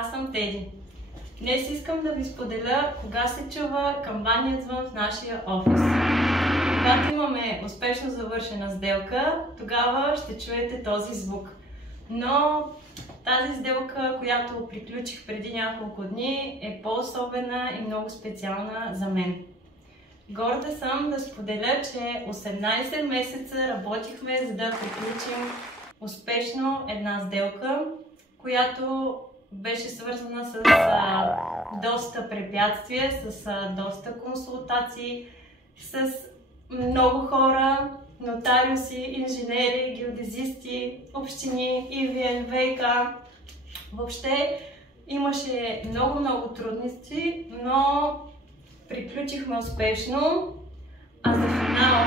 аз съм Теди. Днес искам да ви споделя кога се чува камбанният звън в нашия офис. Когато имаме успешно завършена сделка, тогава ще чуете този звук. Но тази сделка, която приключих преди няколко дни, е по-особена и много специална за мен. Горда съм да споделя, че 18 месеца работихме, за да приключим успешно една сделка, която беше свързана с доста препятствия, с доста консултации, с много хора, нотариуси, инженери, геодезисти, общини, ИВН, ВиК. Въобще имаше много трудности, но приключихме успешно, а за финал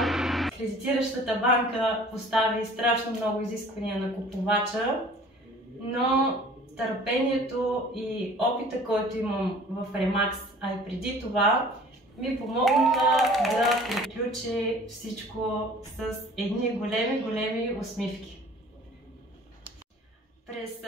кредитиращата банка постави страшно много изисквания на купувача, но търпението и опита, който имам в Remax, а и преди това, ми помогнаха да приключи всичко с едни големи усмивки. През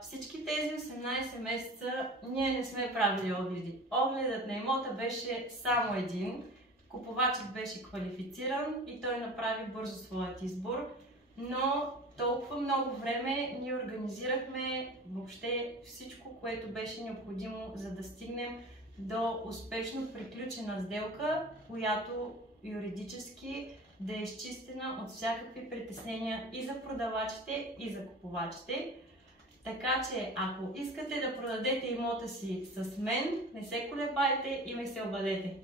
всички тези 18 месеца ние не сме правили огледи. Огледът на имота беше само един. Купувачът беше квалифициран и той направи бързо своят избор. Но толкова много време ние организирахме въобще всичко, което беше необходимо, за да стигнем до успешно приключена сделка, която юридически да е изчистена от всякакви притеснения и за продавачите, и за купувачите. Така че, ако искате да продадете имота си с мен, не се колебайте и ме се обадете.